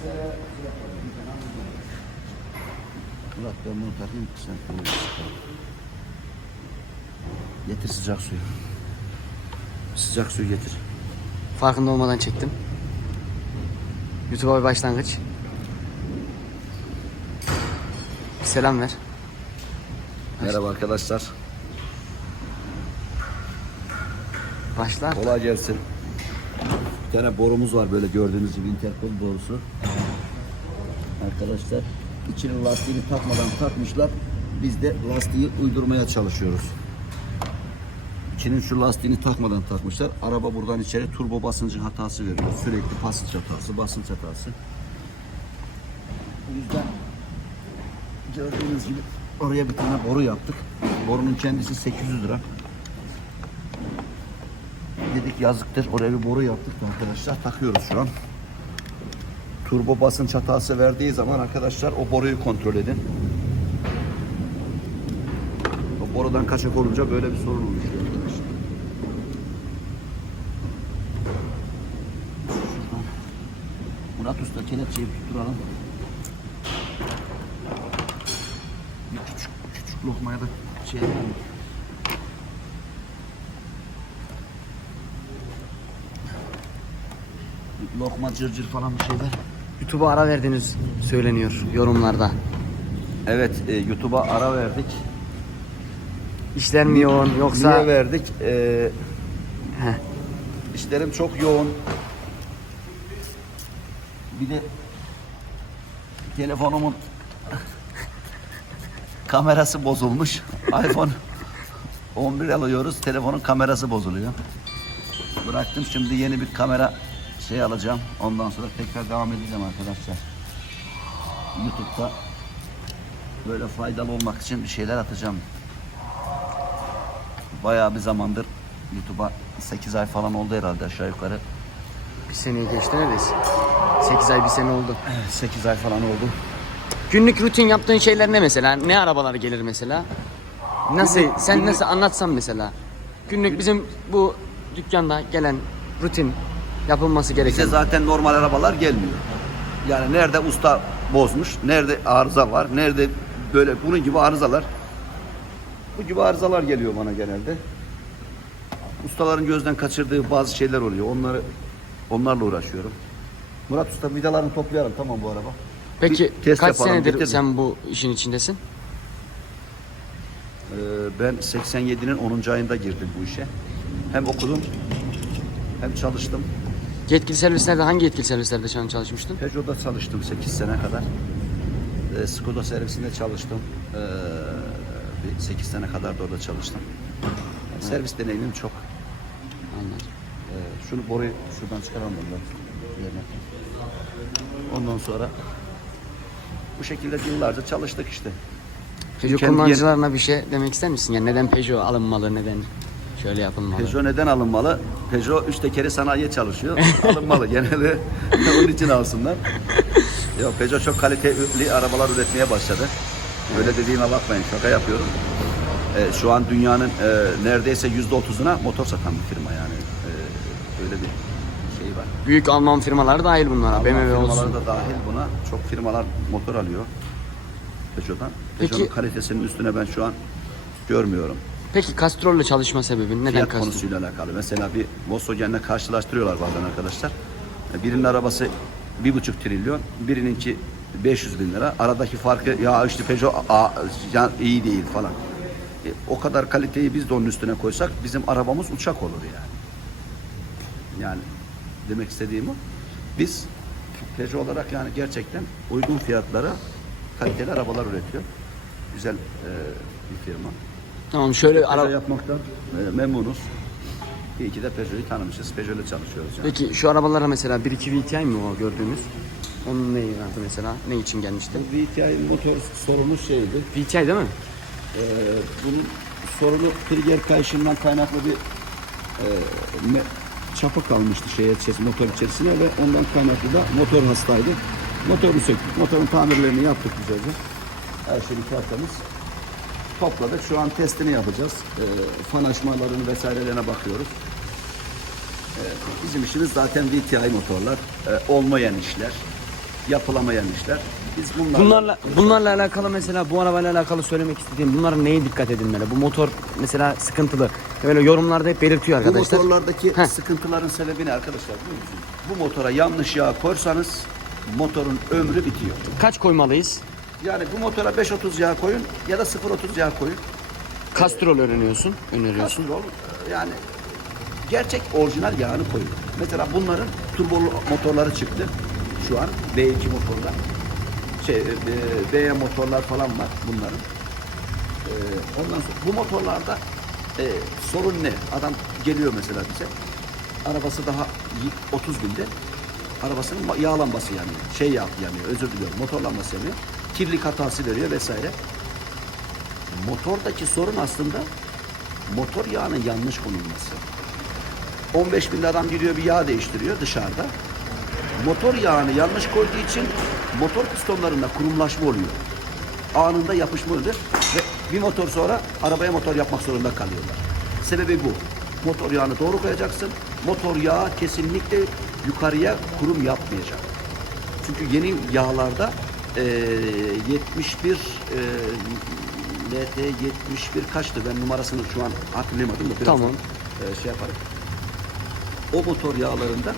Murat ben bunu takayım sen bunu çıkar. Getir sıcak suyu. Sıcak suyu getir. Farkında olmadan çektim. YouTube'a bir başlangıç. Bir selam ver. Merhaba arkadaşlar. Başlar. Kolay gelsin. Bir tane borumuz var böyle gördüğünüz gibi interkol borusu. Arkadaşlar içinin lastiğini takmadan takmışlar. Biz de lastiği uydurmaya çalışıyoruz. İçinin şu lastiğini takmadan takmışlar. Araba buradan içeri turbo basıncı hatası veriyor. Sürekli basınç hatası, basınç hatası. O yüzden gördüğünüz gibi oraya bir tane boru yaptık. Borunun kendisi 800 lira. Dedik yazıktır. Oraya bir boru yaptık da arkadaşlar. Takıyoruz şu an. Turbo basınç hatası verdiği zaman arkadaşlar o boruyu kontrol edin. O borudan kaçak olunca böyle bir sorun oluşuyor. Murat Usta kelepçeyi tutturalım. Bir küçük, küçük lokmaya da şey. Lokma cırcır falan bir şeyler. YouTube'a ara verdiğiniz söyleniyor yorumlarda. Evet, e, YouTube'a ara verdik. İşler mi yoğun yoksa Niye verdik? E, Heh. işlerim çok yoğun. Bir de telefonumun kamerası bozulmuş. iPhone 11 alıyoruz. Telefonun kamerası bozuluyor. Bıraktım şimdi yeni bir kamera şey alacağım. Ondan sonra tekrar devam edeceğim arkadaşlar. YouTube'da böyle faydalı olmak için bir şeyler atacağım. Bayağı bir zamandır YouTube'a 8 ay falan oldu herhalde aşağı yukarı. bir seneyi geçti neredeyse. 8 ay bir sene oldu. 8 ay falan oldu. Günlük rutin yaptığın şeyler ne mesela? Ne arabalar gelir mesela? Nasıl? Günlük- sen günlük- nasıl anlatsan mesela? Günlük bizim bu dükkanda gelen rutin yapılması Bize gereken. zaten normal arabalar gelmiyor. Yani nerede usta bozmuş, nerede arıza var, nerede böyle bunun gibi arızalar. Bu gibi arızalar geliyor bana genelde. Ustaların gözden kaçırdığı bazı şeyler oluyor. Onları onlarla uğraşıyorum. Murat Usta vidalarını toplayalım tamam bu araba. Peki Bir test kaç yapalım, senedir getirin. sen bu işin içindesin? Ee, ben 87'nin 10. ayında girdim bu işe. Hem okudum hem çalıştım. Yetkili servislerde hangi yetkili servislerde şu an çalışmıştın? Peugeot'da çalıştım 8 sene kadar. Ee, Skoda servisinde çalıştım. Ee, bir 8 sene kadar da orada çalıştım. Yani servis deneyimim çok. Anladım. Ee, şunu boruyu şuradan çıkaralım yerine. Ondan sonra bu şekilde yıllarca çalıştık işte. Peugeot Kendi- kullanıcılarına bir şey demek ister misin? Yani neden Peugeot alınmalı, neden şöyle yapılmalı? Peugeot neden alınmalı? Peugeot üç tekeri sanayiye çalışıyor. alınmalı genelde. Onun için alsınlar. Yok Peugeot çok kaliteli arabalar üretmeye başladı. Böyle dediğime bakmayın şaka yapıyorum. Ee, şu an dünyanın e, neredeyse yüzde otuzuna motor satan bir firma yani. Ee, öyle bir şey var. Büyük Alman firmaları dahil bunlara. BMW Alman olsun. firmaları da dahil buna. Çok firmalar motor alıyor. Peugeot'dan. Peki- Peugeot'un kalitesinin üstüne ben şu an görmüyorum. Peki Castrol'le çalışma sebebin neden fiyat Castrol? konusuyla alakalı. Mesela bir Volkswagen'le karşılaştırıyorlar bazen arkadaşlar. Birinin arabası bir buçuk trilyon, birininki 500 bin lira. Aradaki farkı ya işte Peugeot a, ya iyi değil falan. E, o kadar kaliteyi biz de onun üstüne koysak bizim arabamız uçak olur yani. Yani demek istediğim o. Biz Peugeot olarak yani gerçekten uygun fiyatlara kaliteli arabalar üretiyor. Güzel e, bir firma. Tamam şöyle Peugeot ara... yapmaktan e, memnunuz. İyi ki de Peugeot'u tanımışız. Peugeot'la çalışıyoruz yani. Peki şu arabalara mesela 1.2 VTI mi o gördüğümüz? Onun neyi vardı mesela? Ne için gelmişti? Bu VTI motor sorunu şeydi. VTI değil mi? E, bunun sorunu trigger kayışından kaynaklı bir e, me, çapa kalmıştı şeye motor içerisine ve ondan kaynaklı da motor hastaydı. Motoru söktük. Motorun tamirlerini yaptık güzelce. Her şey tertemiz. Topladık. Şu an testini yapacağız. E, fan açmalarını vesairelerine bakıyoruz. E, bizim işimiz zaten VTI motorlar. E, olmayan işler. yapılamayan işler. Biz bunlarla, Bunlarla bunlarla alakalı mesela bu arabayla alakalı söylemek istediğim bunlara neye dikkat edilmeli? Bu motor mesela sıkıntılı. Böyle yorumlarda hep belirtiyor bu arkadaşlar. motorlardaki Heh. sıkıntıların sebebi ne arkadaşlar? Bu motora yanlış yağ koysanız motorun ömrü bitiyor. Kaç koymalıyız? Yani bu motora 5.30 yağ koyun ya da 0.30 yağ koyun. Kastrol öğreniyorsun, öneriyorsun. Kastrol yani gerçek orijinal yağını koyun. Mesela bunların turbo motorları çıktı şu an V2 motorlar. Şey, e, BM motorlar falan var bunların. E, ondan sonra bu motorlarda e, sorun ne? Adam geliyor mesela bize. Arabası daha y- 30 günde arabasının ma- yağ lambası yanıyor. Şey yağ yanıyor. Özür diliyorum. Motor lambası yanıyor. Kirlilik hatası veriyor vesaire. Motordaki sorun aslında motor yağının yanlış konulması. 15 bin liradan gidiyor bir yağ değiştiriyor dışarıda. Motor yağını yanlış koyduğu için motor pistonlarında kurumlaşma oluyor. Anında yapışma oluyor ve bir motor sonra arabaya motor yapmak zorunda kalıyorlar. Sebebi bu. Motor yağını doğru koyacaksın. Motor yağı kesinlikle yukarıya kurum yapmayacak. Çünkü yeni yağlarda eee 71 eee LT 71 kaçtı ben numarasını şu an hatırlayamadım da birazdan Tamam. eee, şey yaparım. O motor yağlarında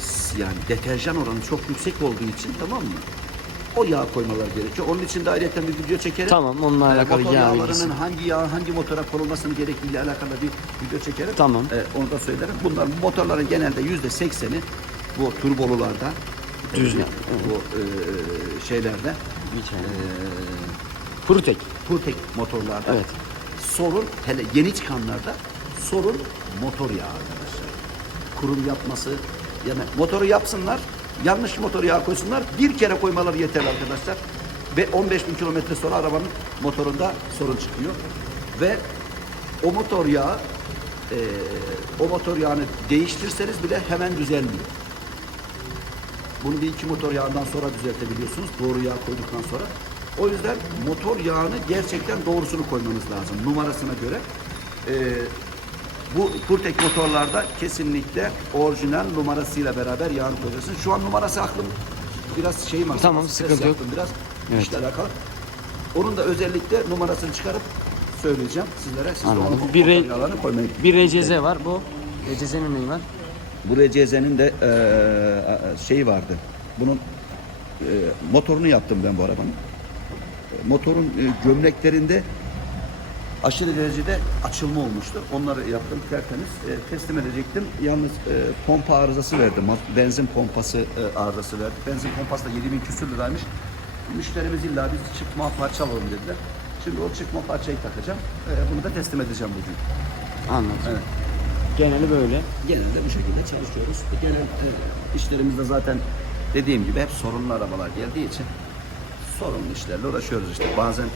s- yani deterjan oranı çok yüksek olduğu için tamam mı? O yağ koymalar gerekiyor. Onun için de ayrıca bir video çekerim. Tamam, onunla Eee, alakalı motor yağ yağlarının bilgisi. hangi yağ hangi motora konulmasını gerektiğiyle alakalı bir video çekerim. Tamam. Eee, onu da söylerim. Bunlar bu motorların genelde yüzde sekseni bu turbolularda Düz eee, yağ, bu eee, şeylerde İçeride. eee Furutek. Putek motorlarda Evet. sorun hele yeni çıkanlarda sorun motor yağı arkadaşlar. Kurum yapması yani motoru yapsınlar yanlış motor yağı koysunlar bir kere koymaları yeterli arkadaşlar. Ve 15 bin kilometre sonra arabanın motorunda sorun çıkıyor. Ve o motor yağı eee, o motor yağını değiştirseniz bile hemen düzelmiyor. Bunu bir iki motor yağından sonra düzeltebiliyorsunuz. Doğru yağ koyduktan sonra. O yüzden motor yağını gerçekten doğrusunu koymanız lazım. Numarasına göre. Ee, bu Purtek motorlarda kesinlikle orijinal numarasıyla beraber yağını koyacaksın. Şu an numarası aklım biraz şeyim var. Tamam, sıkıntı yok. Biraz Evet. işle alakalı. Onun da özellikle numarasını çıkarıp söyleyeceğim sizlere. Siz de Anladım. onu Bir re- koymayın. Bir RCZ var. Bu RCZ'nin neyi var? Bu RCZ'nin de eee şeyi vardı. Bunun eee, motorunu yaptım ben bu arabanın. E, Motorun e, gömleklerinde aşırı derecede açılma olmuştu. Onları yaptım tertemiz. E, teslim edecektim. Yalnız e, pompa arızası verdi. Benzin pompası e, arızası verdi. Benzin pompası da 7000 küsür liraymış. Müşterimiz illa biz çıkma parça alalım dediler. Şimdi o çıkma parçayı takacağım. E, bunu da teslim edeceğim bugün. Anladım. Evet. Geneli böyle. Genelde bu şekilde çalışıyoruz. Genel e, işlerimizde zaten dediğim gibi hep sorunlu arabalar geldiği için sorunlu işlerle uğraşıyoruz işte. Bazen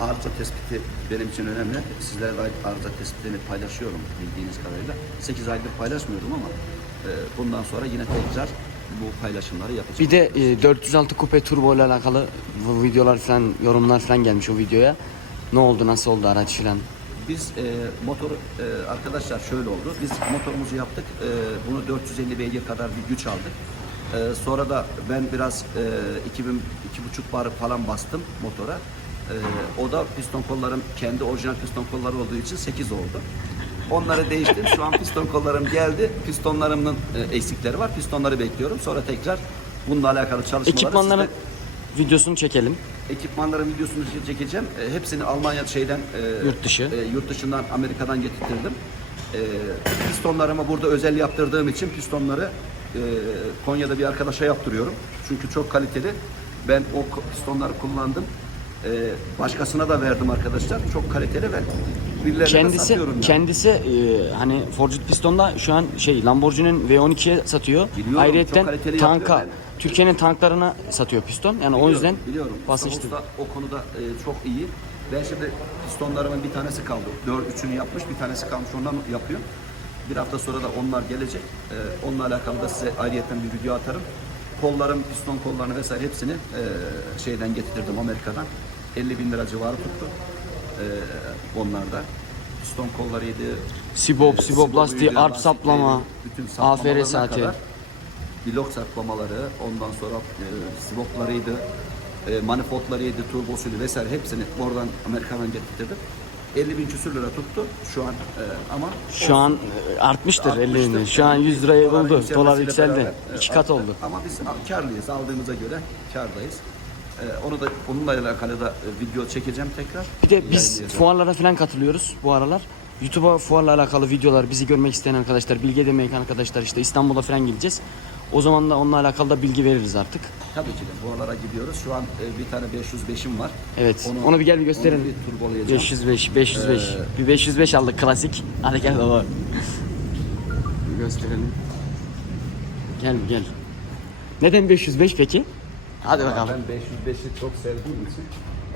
arıza tespiti benim için önemli. Sizlere de arıza tespitini paylaşıyorum bildiğiniz kadarıyla. 8 aydır paylaşmıyordum ama e, bundan sonra yine tekrar bu paylaşımları yapacağım. Bir de e, 406 kupe turbo ile alakalı bu videolar falan yorumlar falan gelmiş o videoya. Ne oldu, nasıl oldu araç falan. Biz e, motoru e, arkadaşlar şöyle oldu. Biz motorumuzu yaptık. E, bunu 450 beygir kadar bir güç aldık. E, sonra da ben biraz e, 2000 2,5 bar falan bastım motora. E, o da piston kollarım kendi orijinal piston kolları olduğu için 8 oldu. Onları değiştim. Şu an piston kollarım geldi. Pistonlarımın e, eksikleri var. Pistonları bekliyorum. Sonra tekrar bununla alakalı çalışmaları Ekipmanların videosunu çekelim. ekipmanların videosunu çekeceğim. E, hepsini Almanya şeyden e, Yurt dışı. e, yurt dışından Amerika'dan getirtirdim. E, pistonlarımı burada özel yaptırdığım için pistonları e, Konya'da bir arkadaşa yaptırıyorum. Çünkü çok kaliteli. Ben o pistonları kullandım. E, başkasına da verdim arkadaşlar. Çok kaliteli ve birilerine de Kendisi satıyorum yani. kendisi e, hani Forged Piston'da şu an şey Lamborghini'nin V12'ye satıyor. Biliyorum, Ayrıca çok kaliteli tanka yapıyor Türkiye'nin tanklarına satıyor piston. Yani o yüzden biliyorum. basınçlı. Usta o konuda e, çok iyi. Ben şimdi pistonlarımın bir tanesi kaldı. Dört üçünü yapmış, bir tanesi kalmış. Ondan yapıyor. Bir hafta sonra da onlar gelecek. E, onunla alakalı da size ayrıyeten bir video atarım. Kollarım, piston kollarını vesaire hepsini e, şeyden getirdim Amerika'dan. 50 bin lira civarı tuttu. E, onlar da. Piston kollarıydı. Sibop, e, sibop lastiği, arp saplama, AFR saati. kadar blok saklamaları, ondan sonra e, swaplarıydı, e, manifoldlarıydı, turbosuydu vesaire hepsini oradan Amerika'dan getirdim. 50 bin küsür lira tuttu şu an e, ama Şu an artmıştır 50 bin. Şu an 100 lirayı Doların buldu. Dolar yükseldi. beraber, 2 kat arttı. oldu. Ama biz karlıyız aldığımıza göre kardayız. E, onu da onunla alakalı da e, video çekeceğim tekrar. Bir de biz fuarlara falan katılıyoruz bu aralar. YouTube'a fuarla alakalı videolar, bizi görmek isteyen arkadaşlar, bilgi demeyen arkadaşlar işte İstanbul'a falan gideceğiz. O zaman da onunla alakalı da bilgi veririz artık. Tabii ki de bu aralara gidiyoruz. Şu an e, bir tane 505'im var. Evet. Onu, bir gel bir gösterelim. Onu bir turbolayacağım. 505, 505. Ee, Bir 505 aldık klasik. Hadi gel baba. Bir gösterelim. Gel gel. Neden 505 peki? Hadi bakalım. Ben 505'i çok sevdiğim için.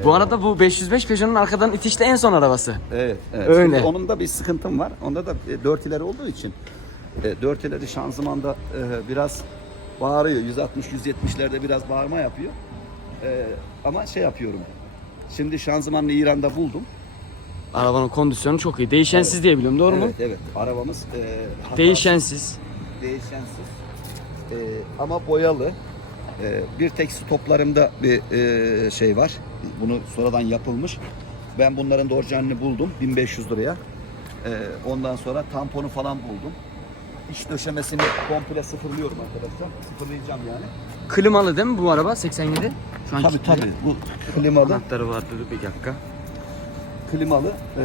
Bu arada bu 505 Peugeot'un arkadan itişli en son arabası. Evet. evet. Öyle. Şimdi onun da bir sıkıntım var. Onda da e, 4 ileri olduğu için e, 4 ileri şanzımanda e, biraz bağırıyor. 160-170'lerde biraz bağırma yapıyor. E, ama şey yapıyorum. Şimdi şanzımanını İran'da buldum. Arabanın kondisyonu çok iyi. Değişensiz diye biliyorum doğru mu? Evet, evet. Arabamız e, hatasız, Değişensiz. değişensiz. E, ama boyalı. E, bir tek stoplarımda bir e, şey var. Bunu sonradan yapılmış. Ben bunların orijinalini buldum 1500 liraya. E, ondan sonra tamponu falan buldum. İç döşemesini komple sıfırlıyorum arkadaşlar. Sıfırlayacağım yani. Klimalı değil mi bu araba 87? Şu an Tabii tabii. Bu klimalı. Anahtarı vardı bir dakika. klimalı e,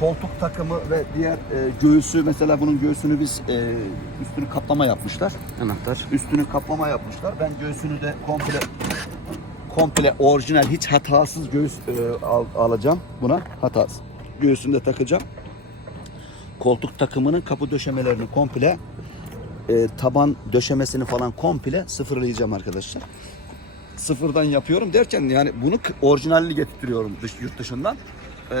koltuk takımı ve diğer e, göğsü mesela bunun göğsünü biz e, üstünü kaplama yapmışlar. Anahtar. Üstünü kaplama yapmışlar. Ben göğsünü de komple komple orijinal hiç hatasız göğüs e, al- alacağım buna. Hatasız. Göğsünü de takacağım. Koltuk takımının kapı döşemelerini komple e, taban döşemesini falan komple sıfırlayacağım arkadaşlar. Sıfırdan yapıyorum derken yani bunu orijinalini getirtiyorum dış, yurt dışından. E,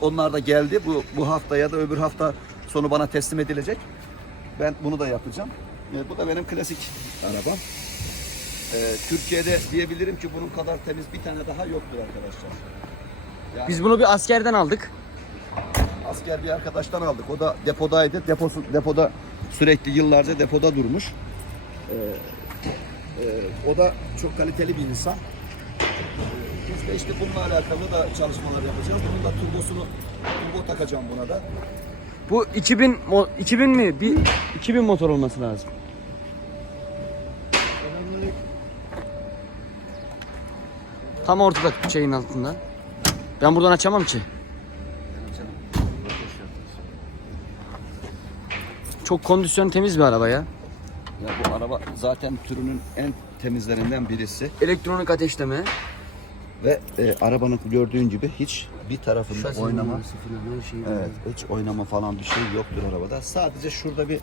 onlar da geldi. Bu bu hafta ya da öbür hafta sonu bana teslim edilecek. Ben bunu da yapacağım. E, bu da benim klasik arabam. E, Türkiye'de diyebilirim ki bunun kadar temiz bir tane daha yoktur arkadaşlar. Yani Biz bunu bir askerden aldık. Asker bir arkadaştan aldık. O da depodaydı. Deposu, depoda sürekli yıllarca depoda durmuş. E, e, o da çok kaliteli bir insan. E, biz de işte bununla alakalı da çalışmalar yapacağız. Bunun da turbosunu turbo takacağım buna da. Bu 2000 mo- 2000 mi? Bir 2000 motor olması lazım. Tam ortada şeyin altında. Ben buradan açamam ki. Çok kondisyon temiz bir araba ya. Ya bu araba zaten türünün en temizlerinden birisi. Elektronik ateşleme. Ve e, arabanın gördüğün gibi hiç bir tarafında oynama, şey evet, hiç oynama falan bir şey yoktur arabada. Sadece şurada bir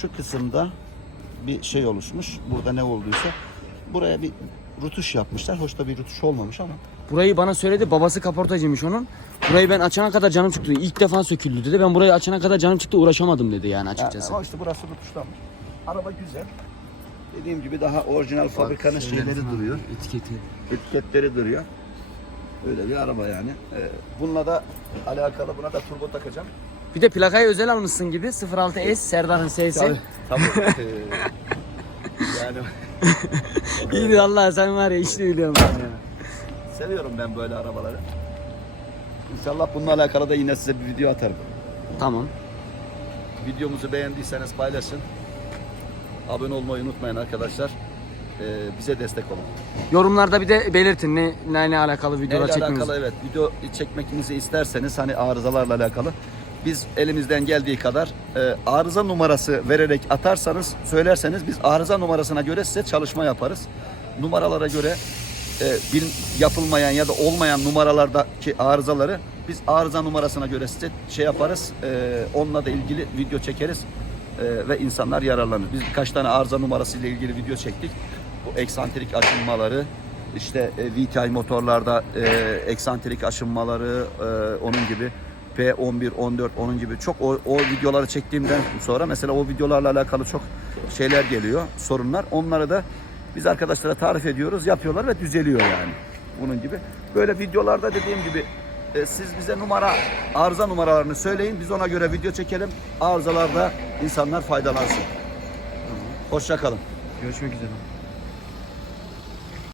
şu kısımda bir şey oluşmuş. Burada ne olduysa buraya bir rutuş yapmışlar. Hoş da bir rutuş olmamış ama Burayı bana söyledi. Babası kaportacıymış onun. Burayı ben açana kadar canım çıktı. İlk defa söküldü dedi. Ben burayı açana kadar canım çıktı. Uğraşamadım dedi yani açıkçası. ama işte burası rutuşlanmış. Araba güzel. Dediğim gibi daha orijinal fabrikanın şeyleri duruyor. Etiketi. Etiketleri duruyor. Öyle bir araba yani. Ee, bununla da alakalı buna da turbo takacağım. Bir de plakayı özel almışsın gibi 06S Serdar'ın S'si. Tabii. Ee, yani İyiydi Allah sen var ya işte biliyorum ben ya. seviyorum ben böyle arabaları. İnşallah bununla alakalı da yine size bir video atarım. Tamam. Videomuzu beğendiyseniz paylaşın. Abone olmayı unutmayın arkadaşlar. Ee, bize destek olun. Yorumlarda bir de belirtin ne ne, ne alakalı videolar Neyle alakalı evet video çekmemizi isterseniz hani arızalarla alakalı biz elimizden geldiği kadar e, arıza numarası vererek atarsanız söylerseniz biz arıza numarasına göre size çalışma yaparız. Numaralara göre e, bil, yapılmayan ya da olmayan numaralardaki arızaları biz arıza numarasına göre size şey yaparız. E, onunla da ilgili video çekeriz e, ve insanlar yararlanır. Biz birkaç tane arıza numarası ile ilgili video çektik. Bu eksantrik açılmaları, işte e, VTI motorlarda e, eksantrik aşınmaları e, onun gibi P11, 14 onun gibi çok o, o videoları çektiğimden sonra mesela o videolarla alakalı çok şeyler geliyor, sorunlar. Onları da biz arkadaşlara tarif ediyoruz, yapıyorlar ve düzeliyor yani. Bunun gibi. Böyle videolarda dediğim gibi e, siz bize numara, arıza numaralarını söyleyin. Biz ona göre video çekelim. Arızalarda insanlar faydalansın. Hoşça kalın. Görüşmek üzere.